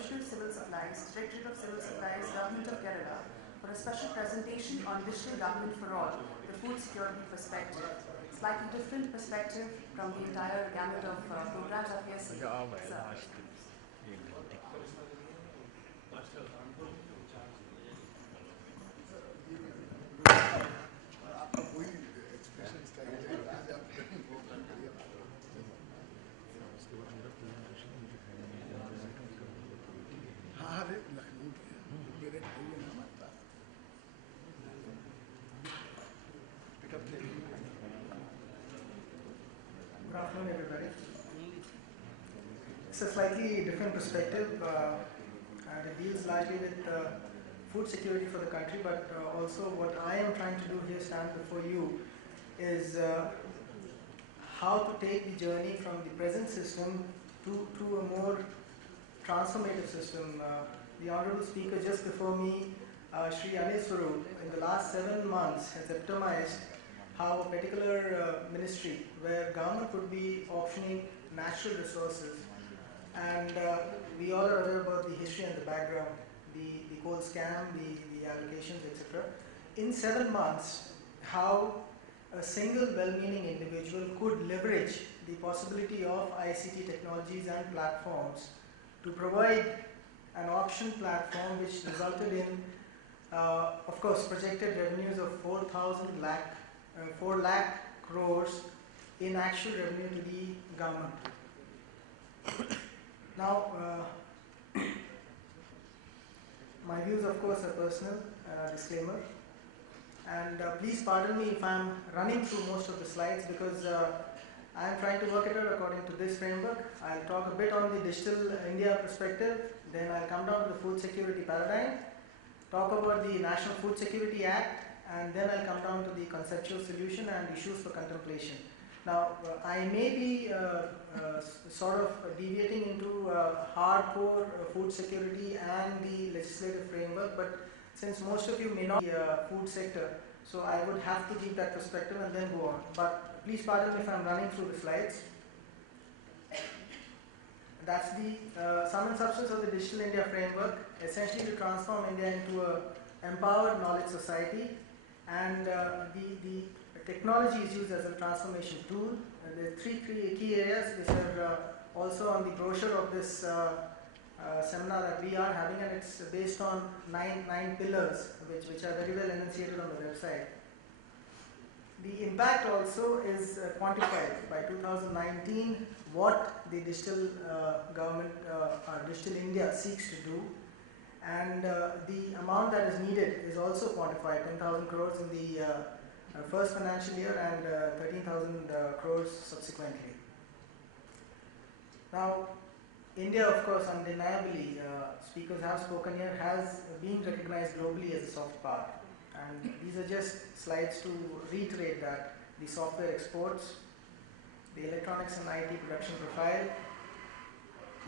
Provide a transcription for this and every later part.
Commissioner of Civil Supplies, Directorate of Civil Supplies, Government of Kerala, for a special presentation on digital government for all, the food security perspective. Slightly different perspective from the entire gamut of programs that we are seeing. Good afternoon, everybody. It's a slightly different perspective, and it deals largely with food security for the country, but also what I am trying to do here, stand before you, is how to take the journey from the present system to a more transformative system. The Honorable Speaker just before me, Shri Anil Swarup, in the last 7 months has epitomized how a particular ministry where government would be auctioning natural resources, and we all are aware about the history and the background, the coal scam, the allocations, etc. In 7 months, how a single well-meaning individual could leverage the possibility of ICT technologies and platforms to provide an auction platform which resulted in, of course, projected revenues of 4 lakh crores in actual revenue to the government. Now, my views, of course, are personal, disclaimer. And please pardon me if I'm running through most of the slides because I'm trying to work it out according to this framework. I'll talk a bit on the Digital India perspective, then I'll come down to the food security paradigm, talk about the National Food Security Act, and then I'll come down to the conceptual solution and issues for contemplation. Now, I may be sort of deviating into hardcore food security and the legislative framework, but since most of you may not be food sector, so I would have to keep that perspective and then go on. But please pardon me if I'm running through the slides. That's the sum and substance of the Digital India framework, essentially to transform India into an empowered knowledge society, and the technology is used as a transformation tool. There are three key areas which are also on the brochure of this seminar that we are having, and it's based on nine pillars which are very well enunciated on the website. The impact also is quantified by 2019, what the digital government or Digital India seeks to do, and the amount that is needed is also quantified, 10,000 crores in the first financial year and 13,000 crores subsequently. Now, India, of course, undeniably, speakers have spoken here, has been recognized globally as a soft power. And these are just slides to reiterate that the software exports, the electronics and IT production profile.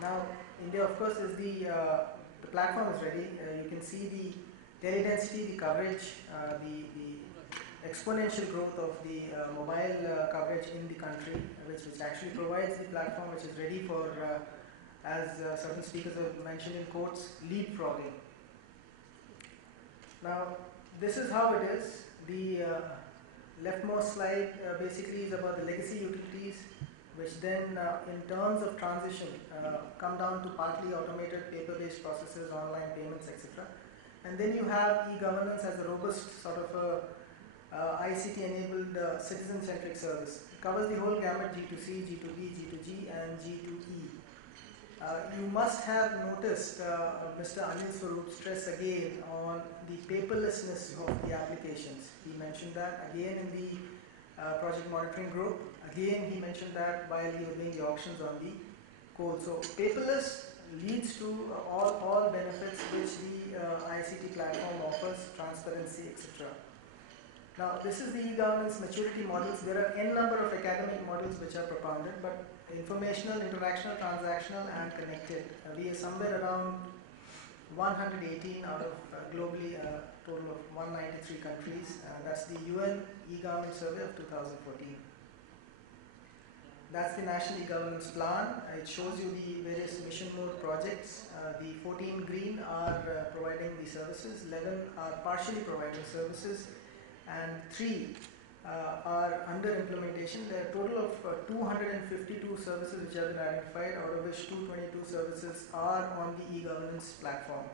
Now, India, of course, is the platform is ready. You can see the teledensity, the coverage, the exponential growth of the mobile coverage in the country, which actually provides the platform which is ready for, as certain speakers have mentioned in quotes, leapfrogging. Now, this is how it is. The leftmost slide basically is about the legacy utilities, which then in terms of transition come down to partly automated paper-based processes, online payments, etc. And then you have e-governance as a robust sort of ICT-enabled citizen-centric service. It covers the whole gamut, G2C, G2B, G2G, and G2E. You must have noticed Mr. Anil Swarup stress again on the paperlessness of the applications. He mentioned that again in the project monitoring group. Again, he mentioned that while he was doing the auctions on the coal. So paperless leads to all benefits which the ICT platform offers, transparency, etc. Now, this is the e-governance maturity models. There are n number of academic models which are propounded, but informational, interactional, transactional, and connected. We are somewhere around 118 out of globally a total of 193 countries. That's the UN e-government survey of 2014. That's the National E-Governance Plan. It shows you the various mission mode projects. The 14 green are providing the services, 11 are partially providing services, and 3 are under implementation. There are a total of 252 services which have been identified, out of which 222 services are on the e-governance platform.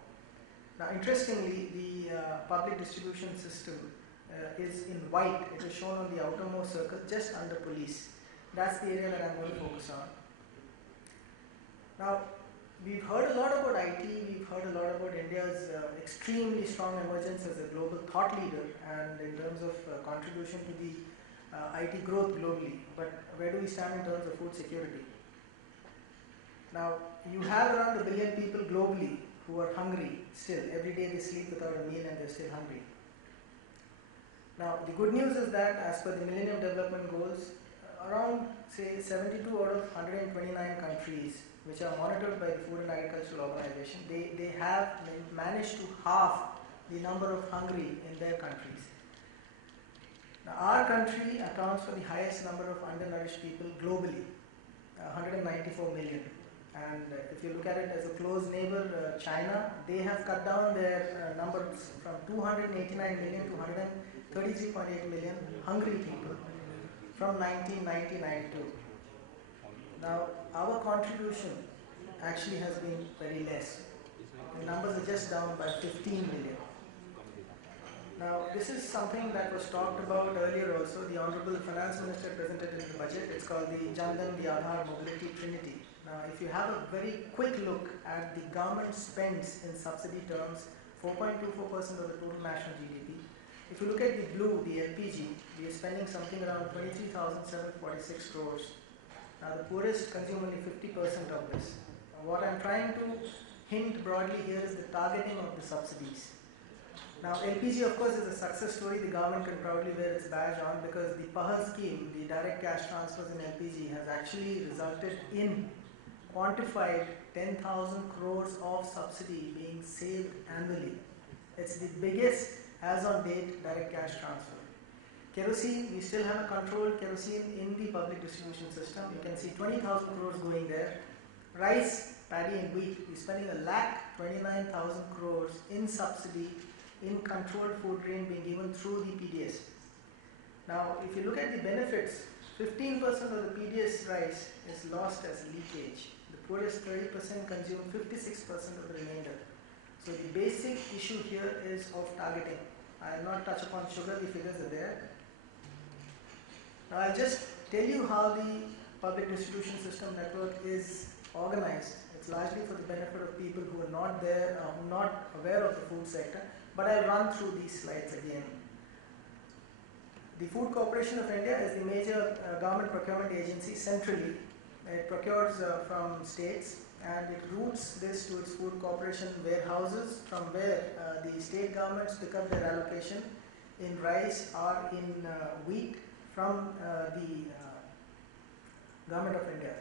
Now, interestingly, the public distribution system is in white. It is shown on the outermost circle, just under police. That's the area that I'm going to focus on. Now, we've heard a lot about IT, we've heard a lot about India's extremely strong emergence as a global thought leader and in terms of contribution to the IT growth globally. But where do we stand in terms of food security? Now, you have around 1 billion people globally who are hungry still. Every day they sleep without a meal and they're still hungry. Now, the good news is that as per the Millennium Development Goals, around say 72 out of 129 countries which are monitored by the Food and Agricultural Organization, they have managed to halve the number of hungry in their countries. Now, our country accounts for the highest number of undernourished people globally, 194 million. And if you look at it as a close neighbor, China, they have cut down their numbers from 289 million to 133.8 million hungry people from 1990-92. Now, our contribution actually has been very less. The numbers are just down by 15 million. Now, this is something that was talked about earlier also. The Honorable Finance Minister presented in the budget. It's called the Jagannathan, the Aadhaar Mobility Trinity. Now, if you have a very quick look at the government spends in subsidy terms, 4.24% of the total national GDP. If you look at the blue, the LPG, we are spending something around 23,746 crores. Now, the poorest consume only 50% of this. What I'm trying to hint broadly here is the targeting of the subsidies. Now, LPG, of course, is a success story. The government can proudly wear its badge on because the PAHAL scheme, the direct cash transfers in LPG, has actually resulted in quantified 10,000 crores of subsidy being saved annually. It's the biggest as on date direct cash transfer. Kerosene, we still have a controlled kerosene in the public distribution system. You can see 20,000 crores going there. Rice, paddy and wheat, we're spending 1,29,000 crores in subsidy in controlled food grain being given through the PDS. Now, if you look at the benefits, 15% of the PDS rice is lost as leakage. The poorest 30% consume 56% of the remainder. So the basic issue here is of targeting. I will not touch upon sugar, the figures are there. Now, I'll just tell you how the public distribution system network is organized. It's largely for the benefit of people who are not there, not aware of the food sector, but I'll run through these slides again. The Food Corporation of India is the major government procurement agency centrally. It procures from states and it routes this to its food corporation warehouses from where the state governments pick up their allocation in rice or in wheat from the Government of India.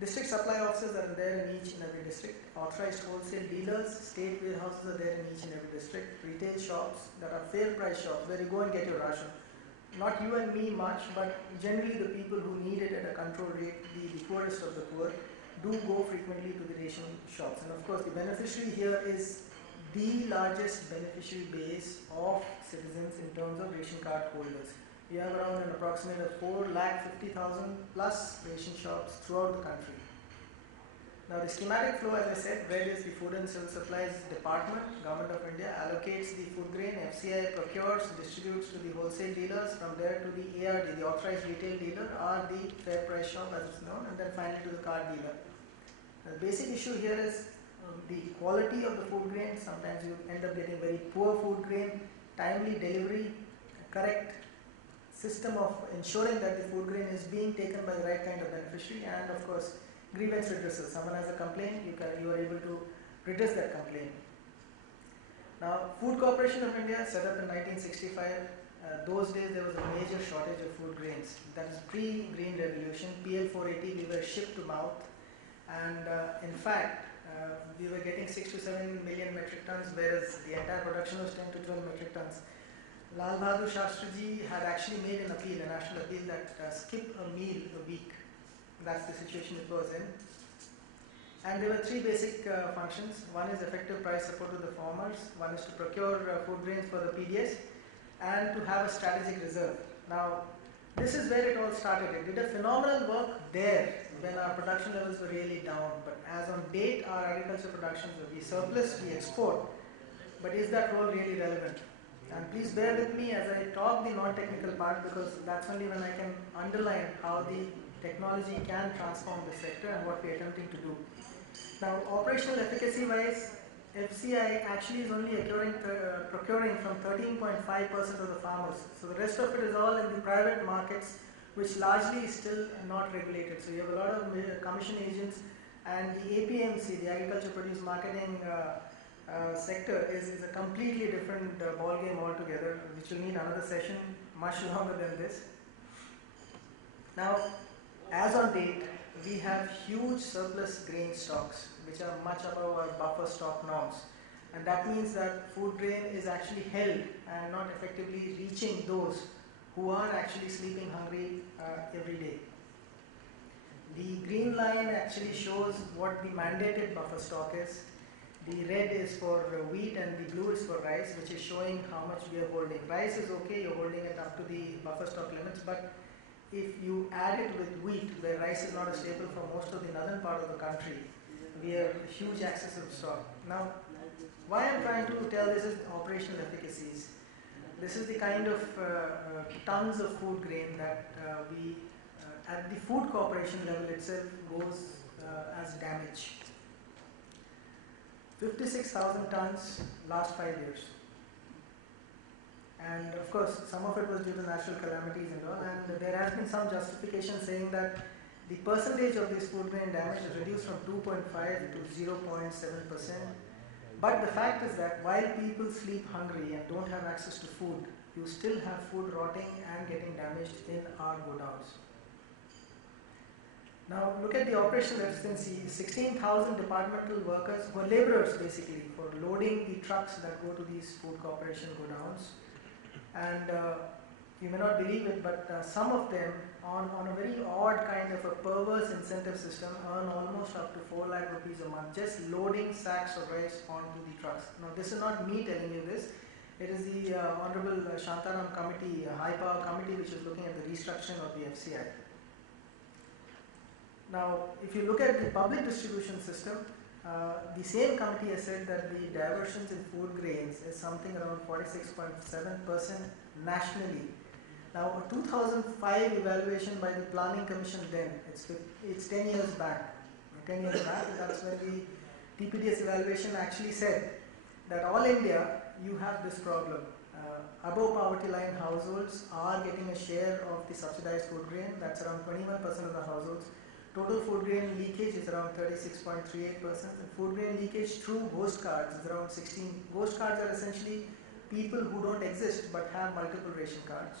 District supply officers are there in each and every district. Authorized wholesale dealers, state warehouses are there in each and every district. Retail shops that are fair price shops where you go and get your ration. Not you and me much, but generally the people who need it at a control rate, the poorest of the poor, do go frequently to the ration shops. And of course, the beneficiary here is the largest beneficiary base of citizens in terms of ration card holders. We have around an approximate of 4,50,000 plus ration shops throughout the country. Now, the schematic flow, as I said, red is the Food and Civil Supplies Department, Government of India allocates the food grain, FCI procures, distributes to the wholesale dealers, from there to the ARD, the authorized retail dealer, or the fair price shop as it's known, and then finally to the card dealer. The basic issue here is the quality of the food grain. Sometimes you end up getting very poor food grain, timely delivery, correct system of ensuring that the food grain is being taken by the right kind of beneficiary, and of course grievance redressal. Someone has a complaint, you are able to redress that complaint. Now, Food Corporation of India set up in 1965. Those days there was a major shortage of food grains. That is pre-Green Revolution, PL 480, we were shipped to mouth, and in fact we were getting 6 to 7 million metric tons, whereas the entire production was 10 to 12 metric tons. Lal Bahadur Shastriji had actually made an appeal, a national appeal, that skip a meal a week. That's the situation it was in. And there were three basic functions. One is effective price support to the farmers, one is to procure food grains for the PDS, and to have a strategic reserve. Now, this is where it all started. It did a phenomenal work there when our production levels were really down. But as on date, our agriculture productions will be surplus, we export. But is that role really relevant? And please bear with me as I talk the non-technical part, because that's only when I can underline how the technology can transform the sector and what we are attempting to do. Now, operational efficacy wise, FCI actually is only procuring from 13.5% of the farmers. So the rest of it is all in the private markets, which largely is still not regulated. So you have a lot of commission agents, and the APMC, the Agriculture Produce Marketing sector, is a completely different ball game altogether, which will need another session much longer than this. Now, as on date, we have huge surplus grain stocks, which are much above our buffer stock norms. And that means that food grain is actually held and not effectively reaching those who are actually sleeping hungry every day. The green line actually shows what the mandated buffer stock is. The red is for wheat and the blue is for rice, which is showing how much we are holding. Rice is okay, you're holding it up to the buffer stock limits, but if you add it with wheat, where rice is not a staple for most of the northern part of the country, we have huge excess of stock. Now, why I'm trying to tell this is operational efficacies. This is the kind of tons of food grain that we, at the food corporation level itself, goes as damage. 56,000 tons last 5 years. And of course, some of it was due to natural calamities and all, and there has been some justification saying that the percentage of this food grain damage is reduced from 2.5 to 0.7%. But the fact is that while people sleep hungry and don't have access to food, you still have food rotting and getting damaged in our godowns. Now look at the operational efficiency. 16,000 departmental workers, who are laborers basically, for loading the trucks that go to these food corporation godowns. And you may not believe it, but some of them, on a very odd kind of a perverse incentive system, earn almost up to 4 lakh rupees a month just loading sacks of rice onto the trucks. Now this is not me telling you this. It is the Honorable Shantaram Committee, High Power Committee, which is looking at the restructuring of the FCI. Now, if you look at the public distribution system, the same committee has said that the diversions in food grains is something around 46.7% nationally. Now, a 2005 evaluation by the Planning Commission then, it's 10 years back. 10 years back, that's when the TPDS evaluation actually said that all India, you have this problem. Above poverty line households are getting a share of the subsidized food grain, that's around 21% of the households. Total food grain leakage is around 36.38%, and food grain leakage through ghost cards is around 16. Ghost cards are essentially people who don't exist but have multiple ration cards.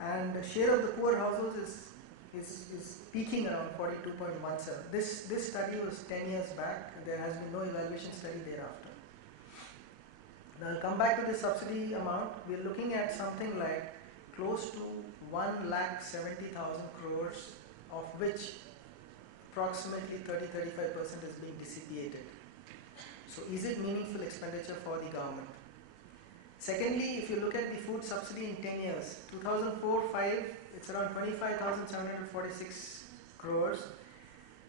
And the share of the poor households is peaking around 42.17. This study was 10 years back, and there has been no evaluation study thereafter. Now I'll come back to the subsidy amount. We're looking at something like close to 1,70,000 crores, of which approximately 30-35% is being dissipated. So is it meaningful expenditure for the government? Secondly, if you look at the food subsidy in 10 years, 2004-05, it's around 25,746 crores.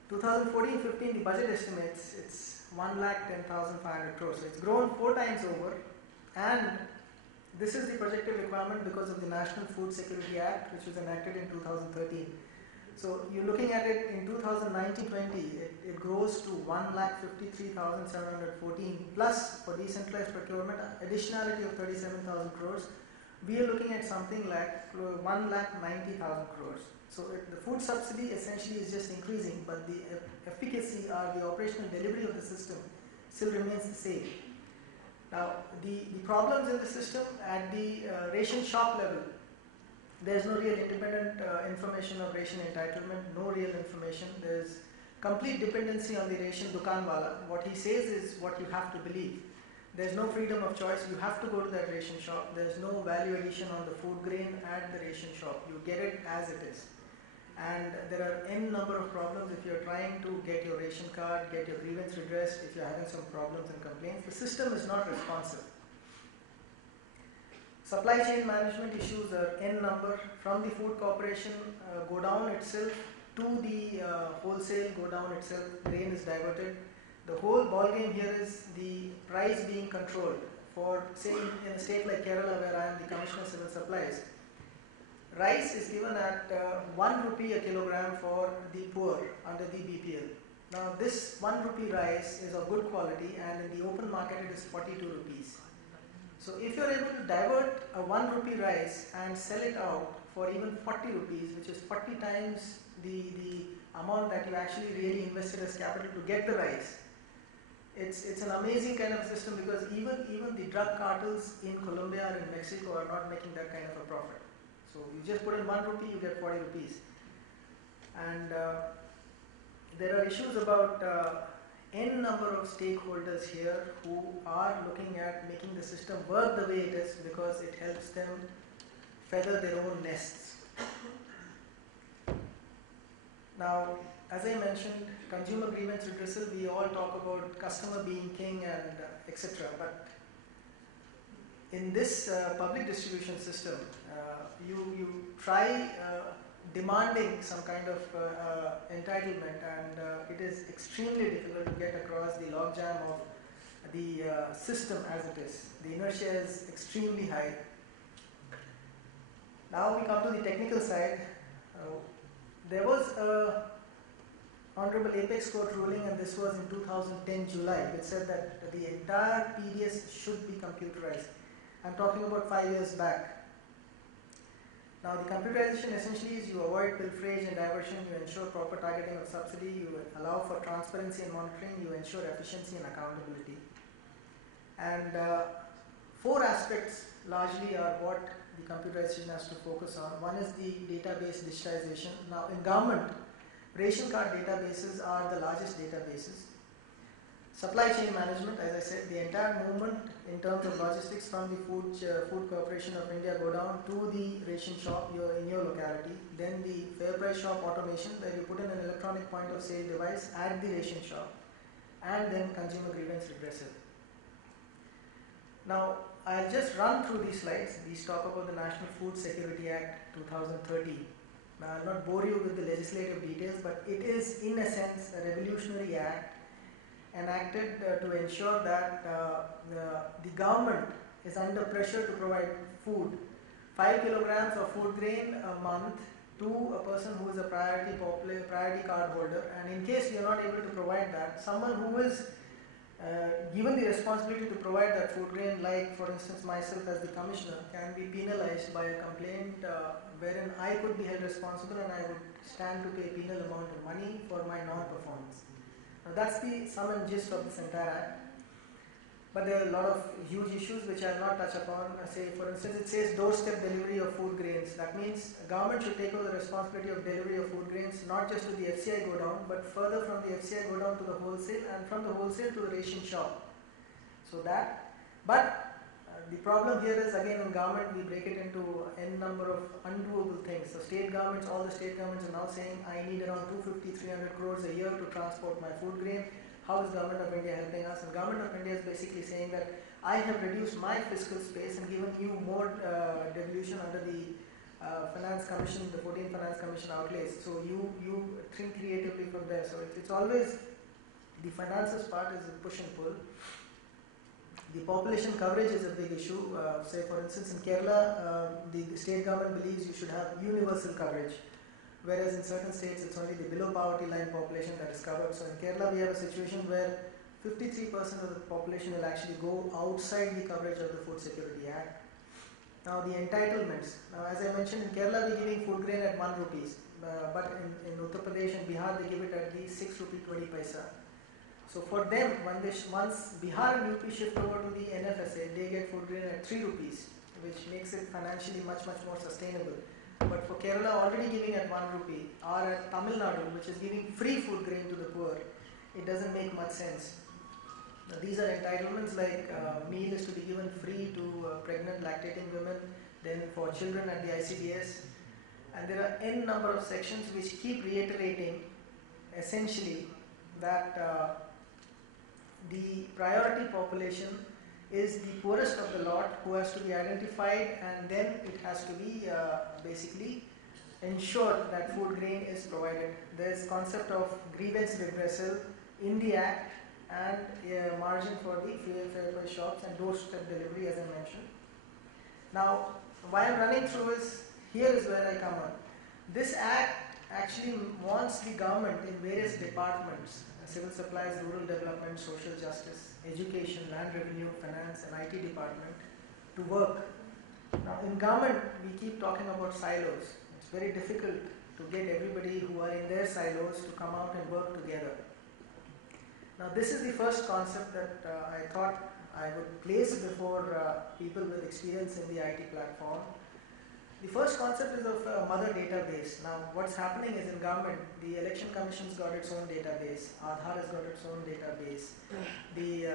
2014-15, the budget estimates it's 1,10,500 crores. So it's grown 4 times over, and this is the projected requirement because of the National Food Security Act, which was enacted in 2013. So you're looking at it in 2019-20, it grows to 1,53,714 plus for decentralized procurement, additionality of 37,000 crores. We are looking at something like 1,90,000 crores. So the food subsidy essentially is just increasing, but the efficacy or the operational delivery of the system still remains the same. Now the problems in the system at the ration shop level, there's no real independent information of ration entitlement, no real information. There's complete dependency on the ration dukanwala. What he says is what you have to believe. There's no freedom of choice. You have to go to that ration shop. There's no value addition on the food grain at the ration shop. You get it as it is. and there are n number of problems if you're trying to get your ration card, get your grievance redressed, if you're having some problems and complaints. The system is not responsive. Supply chain management issues are n number, from the food corporation go down itself to the wholesale go down itself, grain is diverted. The whole ball game here is the price being controlled. For say in a state like Kerala, where I am the Commissioner of Civil Supplies, rice is given at 1 rupee a kilogram for the poor under the BPL. Now this 1 rupee rice is of good quality, and in the open market it is 42 rupees. So if you are able to divert a 1 rupee rice and sell it out for even 40 rupees, which is 40 times the amount that you actually really invested as capital to get the rice, it's an amazing kind of system, because even the drug cartels in Colombia or in Mexico are not making that kind of a profit. So you just put in 1 rupee, you get 40 rupees. And there are issues about n number of stakeholders here who are looking at making the system work the way it is, because it helps them feather their own nests. Now, as I mentioned, consumer grievance redressal, we all talk about customer being king and etc. But in this public distribution system, you try demanding some kind of entitlement, and it is extremely difficult to get across the logjam of the system as it is. The inertia is extremely high. Now we come to the technical side. There was a Honorable Apex Court ruling, and this was in 2010 July, which said that the entire PDS should be computerized. I'm talking about 5 years back. Now the computerization essentially is you avoid pilferage and diversion, you ensure proper targeting of subsidy, you allow for transparency and monitoring, you ensure efficiency and accountability. And 4 aspects largely are what the computerization has to focus on. One is the database digitization. Now in government, ration card databases are the largest databases. Supply chain management, as I said, the entire movement in terms of logistics from the Food Corporation of India go down to the ration shop in your locality. Then the fair price shop automation, where you put in an electronic point of sale device at the ration shop, and then consumer grievance redressal. Now I'll just run through these slides. These talk about the National Food Security Act 2013. Now I'll not bore you with the legislative details, but it is in a sense a revolutionary act enacted to ensure that the government is under pressure to provide food, 5 kilograms of food grain a month to a person who is a priority card holder, and in case you are not able to provide that, someone who is given the responsibility to provide that food grain, like for instance myself as the commissioner, can be penalized by a complaint wherein I could be held responsible and I would stand to pay penal amount of money for my non-performance. Now that's the sum and gist of this entire act. But there are a lot of huge issues which I will not touch upon. Say for instance, it says doorstep delivery of food grains. That means government should take over the responsibility of delivery of food grains, not just to the FCI go down, but further from the FCI go down to the wholesale, and from the wholesale to the ration shop. So that, but the problem here is, again, in government we break it into n number of undoable things. So state governments, all the state governments are now saying I need around 250-300 crores a year to transport my food grain. How is Government of India helping us? And Government of India is basically saying that I have reduced my fiscal space and given you more devolution under the Finance Commission, the 14th Finance Commission outlays. So you think creatively from there. So it's always the finances part is a push and pull. The population coverage is a big issue. Say for instance in Kerala, the state government believes you should have universal coverage, whereas in certain states it's only the below poverty line population that is covered. So in Kerala we have a situation where 53% of the population will actually go outside the coverage of the Food Security Act. Now the entitlements. Now as I mentioned, in Kerala we are giving food grain at 1 rupees, but in Uttar Pradesh and Bihar they give it at the 6 rupee 20 paisa. So for them, once Bihar and UP shift over to the NFSA, they get food grain at 3 rupees, which makes it financially much more sustainable. But for Kerala already giving at 1 rupee, or at Tamil Nadu, which is giving free food grain to the poor, it doesn't make much sense. Now, these are entitlements like meal is to be given free to pregnant lactating women, then for children at the ICDS, And there are n number of sections which keep reiterating essentially that the priority population is the poorest of the lot, who has to be identified, and then it has to be basically ensured that food grain is provided. There is concept of grievance redressal in the Act, and a margin for the fair price shops and doorstep delivery, as I mentioned. Now, why I'm running through is, here is where I come on. This Act actually wants the government in various departments, civil supplies, rural development, social justice, education, land revenue, finance, and IT department, to work. Now, in government, we keep talking about silos. It's very difficult to get everybody who are in their silos to come out and work together. Now, this is the first concept that I thought I would place before people with experience in the IT platform. The first concept is of a mother database. Now, what's happening is, in government, the Election Commission's got its own database, Aadhaar has got its own database, the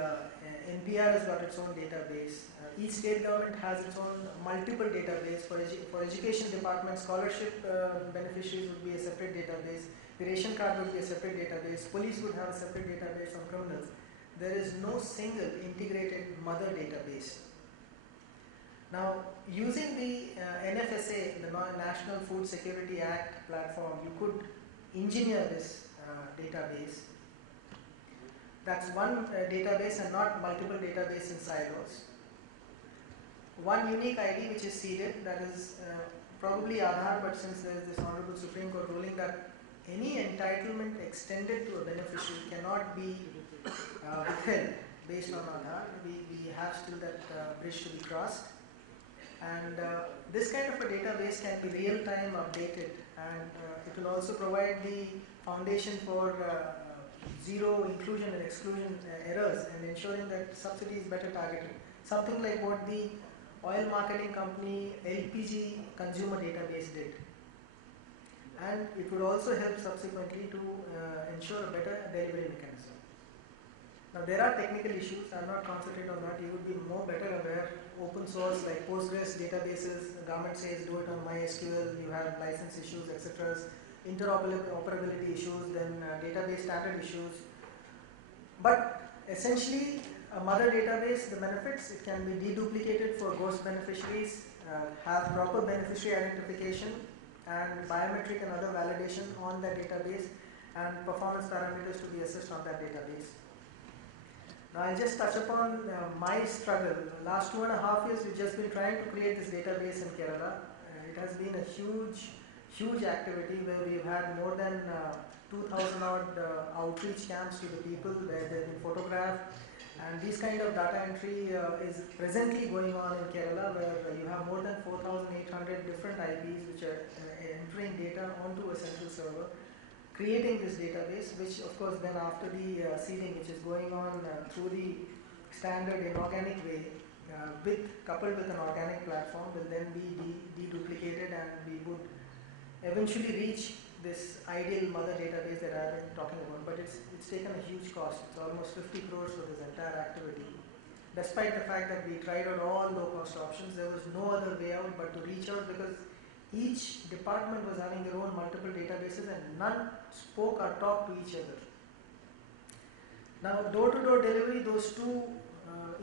NPR has got its own database, each state government has its own multiple database. For education department, scholarship beneficiaries would be a separate database, the ration card would be a separate database, police would have a separate database on criminals. There is no single integrated mother database. Now, using the NFSA, the National Food Security Act platform, you could engineer this database. That's one database and not multiple databases in silos. One unique ID which is seeded, that is probably Aadhaar, but since there is this Honorable Supreme Court ruling that any entitlement extended to a beneficiary cannot be withheld based on Aadhaar, we have still that bridge to be crossed. And this kind of a database can be real-time updated, and it will also provide the foundation for zero inclusion and exclusion errors, and ensuring that subsidy is better targeted. Something like what the oil marketing company LPG consumer database did. And it would also help subsequently to ensure a better delivery mechanism. Now, there are technical issues. I will not concentrate on that. You would be more better aware. Open source like Postgres databases, the government says do it on MySQL, you have license issues, etc. Interoperability issues, then database standard issues. But essentially, a mother database, the benefits, it can be deduplicated for ghost beneficiaries, have proper beneficiary identification, and biometric and other validation on that database, and performance parameters to be assessed on that database. Now, I'll just touch upon my struggle. The last 2.5 years, we've just been trying to create this database in Kerala. It has been a huge activity where we've had more than 2,000 odd outreach camps to the people where they've been photographed. And this kind of data entry is presently going on in Kerala, where you have more than 4,800 different IPs which are entering data onto a central server, creating this database, which of course then after the seeding, which is going on through the standard inorganic way, coupled with an organic platform, will then be deduplicated, and we would eventually reach this ideal mother database that I've been talking about. But it's taken a huge cost. It's almost 50 crores for this entire activity. Despite the fact that we tried out all low-cost options, there was no other way out but to reach out, because each department was having their own multiple databases and none spoke or talked to each other. Now, door-to-door delivery, those two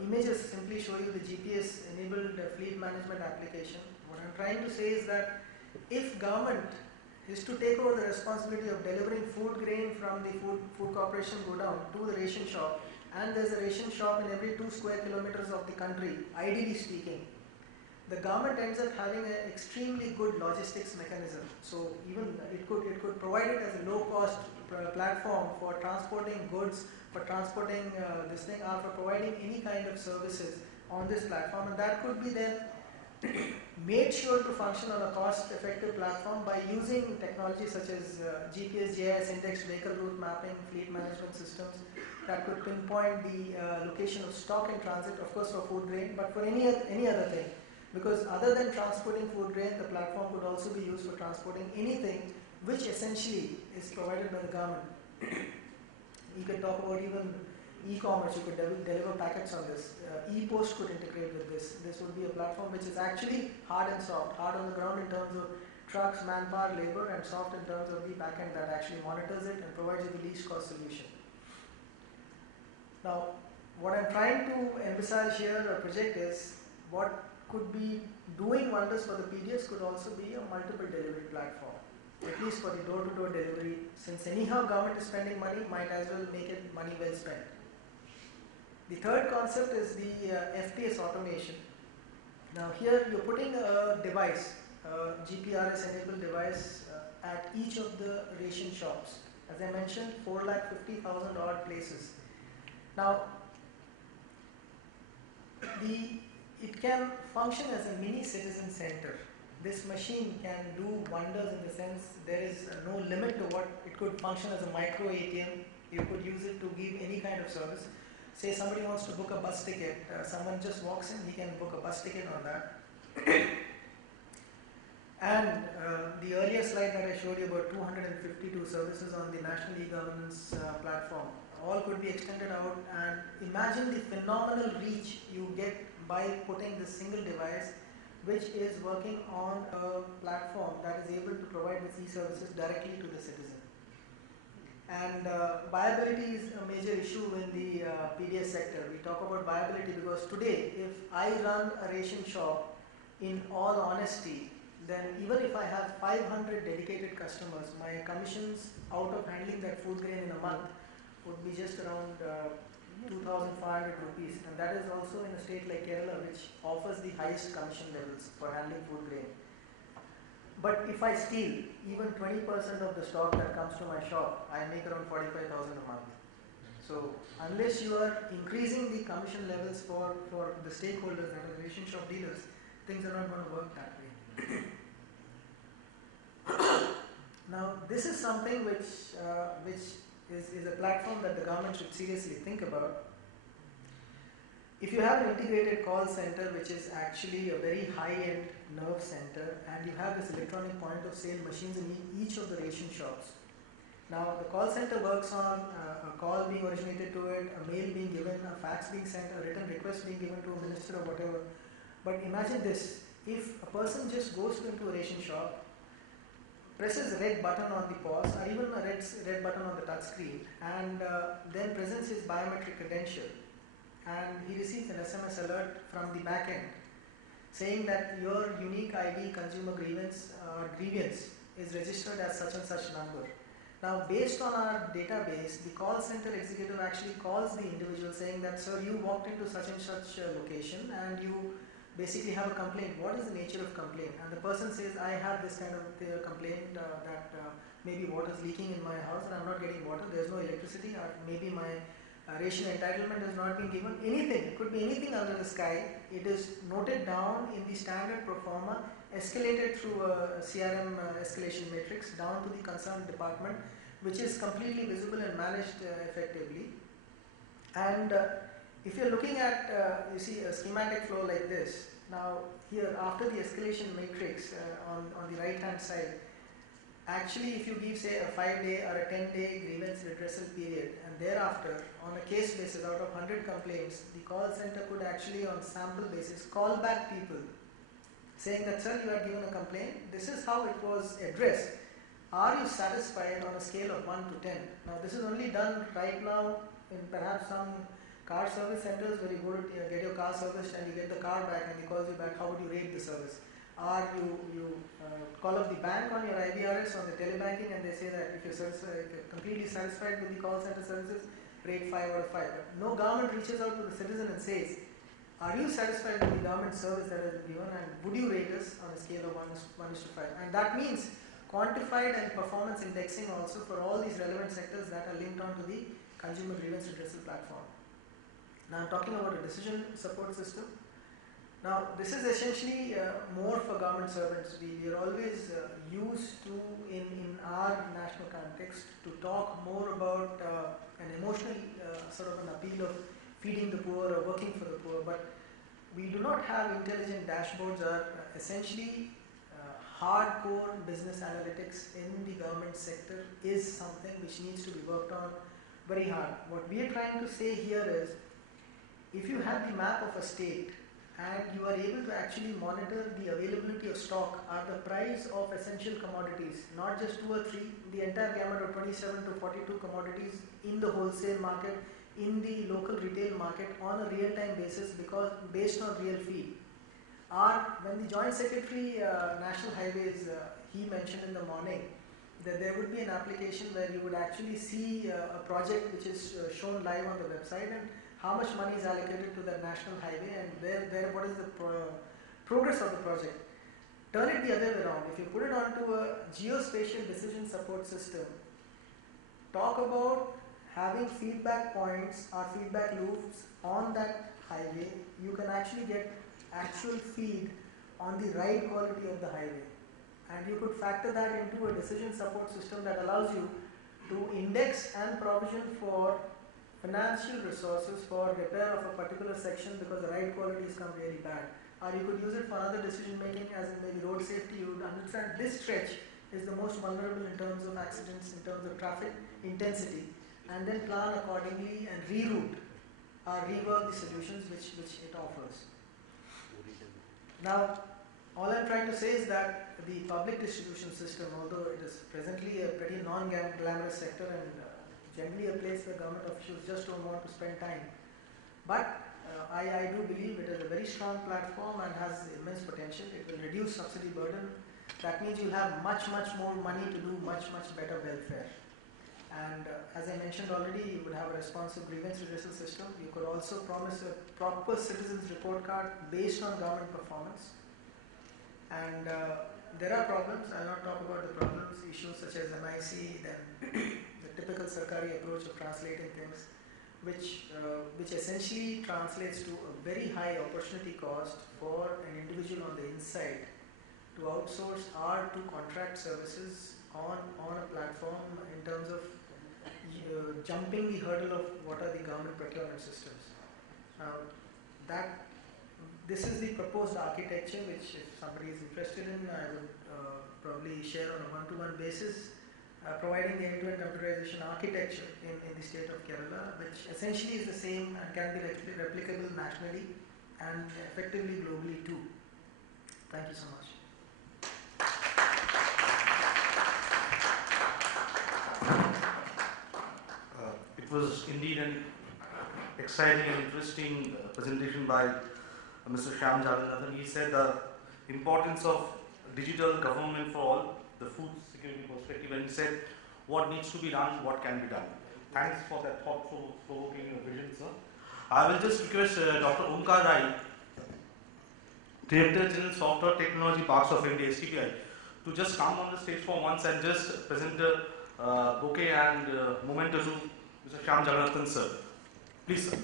images simply show you the GPS-enabled fleet management application. What I'm trying to say is that if government is to take over the responsibility of delivering food grain from the food corporation go down to the ration shop, and there's a ration shop in every 2 square kilometers of the country, ideally speaking, the government ends up having an extremely good logistics mechanism. So even it could provide it as a low-cost platform for transporting goods, for transporting this thing, or for providing any kind of services on this platform, and that could be then made sure to function on a cost-effective platform by using technology such as GPS, GIS, indexed vehicle route mapping, fleet management systems that could pinpoint the location of stock in transit, of course for food grain, but for any other thing. Because other than transporting food grain, the platform could also be used for transporting anything which essentially is provided by the government. You can talk about even e-commerce, you could deliver packets on this. E-post could integrate with this. This would be a platform which is actually hard and soft, hard on the ground in terms of trucks, manpower, labor, and soft in terms of the backend that actually monitors it and provides you the least cost solution. Now, what I'm trying to emphasize here or project is what could be doing wonders for the PDS could also be a multiple delivery platform, at least for the door-to-door delivery. Since anyhow government is spending money, might as well make it money well spent. The third concept is the FPS automation. Now here you're putting a device, a GPRS enabled device at each of the ration shops. As I mentioned, 450,000 odd places. Now, it can function as a mini citizen center. This machine can do wonders in the sense there is no limit to what it could function as a micro ATM. You could use it to give any kind of service. Say somebody wants to book a bus ticket, someone just walks in, he can book a bus ticket on that. And the earlier slide that I showed you about 252 services on the National E-Governance platform, all could be extended out, and imagine the phenomenal reach you get by putting this single device which is working on a platform that is able to provide these e-services directly to the citizen. And viability is a major issue in the PDS sector. We talk about viability because today, if I run a ration shop, in all honesty, then even if I have 500 dedicated customers, my commissions out of handling that food grain in a month would be just around 2,500 rupees, and that is also in a state like Kerala, which offers the highest commission levels for handling food grain. But if I steal even 20% of the stock that comes to my shop, I make around 45,000 a month. So unless you are increasing the commission levels for the stakeholders, that are ration shop dealers, things are not going to work that way. Now, this is something which is a platform that the government should seriously think about. If you have an integrated call center, which is actually a very high-end nerve center, and you have this electronic point of sale machines in each of the ration shops. Now, the call center works on a call being originated to it, a mail being given, a fax being sent, a written request being given to a minister or whatever. But imagine this, if a person just goes into a ration shop, presses a red button on the POS or even a red button on the touch screen, and then presents his biometric credential, and he receives an SMS alert from the back end saying that your unique ID consumer grievance is registered as such and such number. Now, based on our database, the call center executive actually calls the individual saying that, sir, you walked into such and such location and you basically have a complaint. What is the nature of complaint? And the person says, I have this kind of complaint that maybe water is leaking in my house and I'm not getting water, there's no electricity, or maybe my ration entitlement has not been given. Anything, it could be anything under the sky. It is noted down in the standard pro forma, escalated through a CRM escalation matrix down to the concerned department, which is completely visible and managed effectively. And if you're looking at, you see a schematic flow like this. Now here, after the escalation matrix on the right hand side, actually if you give say a 5-day or a 10-day grievance redressal period, and thereafter on a case basis out of 100 complaints, the call center could actually on sample basis call back people saying that, sir, you had given a complaint, this is how it was addressed. Are you satisfied on a scale of 1 to 10? Now this is only done right now in perhaps some car service centers where you go to get your car serviced and you get the car back and he calls you back, how would you rate the service? Or you call up the bank on your IBRS on the telebanking and they say that if you're completely satisfied with the call center services, rate 5 out of 5. But no government reaches out to the citizen and says, are you satisfied with the government service that has been given and would you rate us on a scale of 1 to 5? And that means quantified and performance indexing also for all these relevant sectors that are linked onto the consumer grievance redressal platform. Now I'm talking about a decision support system. Now this is essentially more for government servants. We are always used to, in our national context, to talk more about an emotional sort of an appeal of feeding the poor or working for the poor, but we do not have intelligent dashboards or essentially hardcore business analytics in the government sector is something which needs to be worked on very hard. What we are trying to say here is, if you have the map of a state and you are able to actually monitor the availability of stock or the price of essential commodities, not just 2 or 3, the entire gamut of 27 to 42 commodities in the wholesale market, in the local retail market on a real-time basis, because based on real feed. When the Joint Secretary National Highways, he mentioned in the morning that there would be an application where you would actually see a project which is shown live on the website, and how much money is allocated to that national highway, and what is the progress of the project. Turn it the other way around. If you put it onto a geospatial decision support system, talk about having feedback points or feedback loops on that highway, you can actually get actual feed on the ride quality of the highway. And you could factor that into a decision support system that allows you to index and provision for financial resources for repair of a particular section because the ride quality has come really bad. Or you could use it for other decision making, as in maybe road safety. You would understand this stretch is the most vulnerable in terms of accidents, in terms of traffic intensity, and then plan accordingly and reroute or rework the solutions which it offers. Now, all I'm trying to say is that the public distribution system, although it is presently a pretty non-glamorous sector and generally a place where government officials just don't want to spend time, but I do believe it is a very strong platform and has immense potential. It will reduce subsidy burden. That means you'll have much more money to do much better welfare. And as I mentioned already, you would have a responsive grievance redressal system. You could also promise a proper citizens report card based on government performance. And there are problems. I'll not talk about the problems, issues such as NIC, then the typical Sarkari approach of translating things, which essentially translates to a very high opportunity cost for an individual on the inside to outsource or to contract services on a platform in terms of jumping the hurdle of what are the government procurement systems. This is the proposed architecture, which if somebody is interested in, I would probably share on a one-to-one basis, providing the end-to-end computerization architecture in the state of Kerala, which essentially is the same and can be replicable nationally and effectively globally too. Thank you so much. It was indeed an exciting and interesting presentation by Mr. Shyam Jagannathan. He said the importance of digital government for all, the food security perspective, and he said what needs to be done, what can be done. Thanks for that thought-provoking vision, sir. I will just request Dr. Omkar Rai, Director General Software Technology Parks of India, STPI, to just come on the stage for once and just present a bouquet and memento to Mr. Shyam Jagannathan, sir. Please, sir.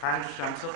Thanks, Shyam, sir.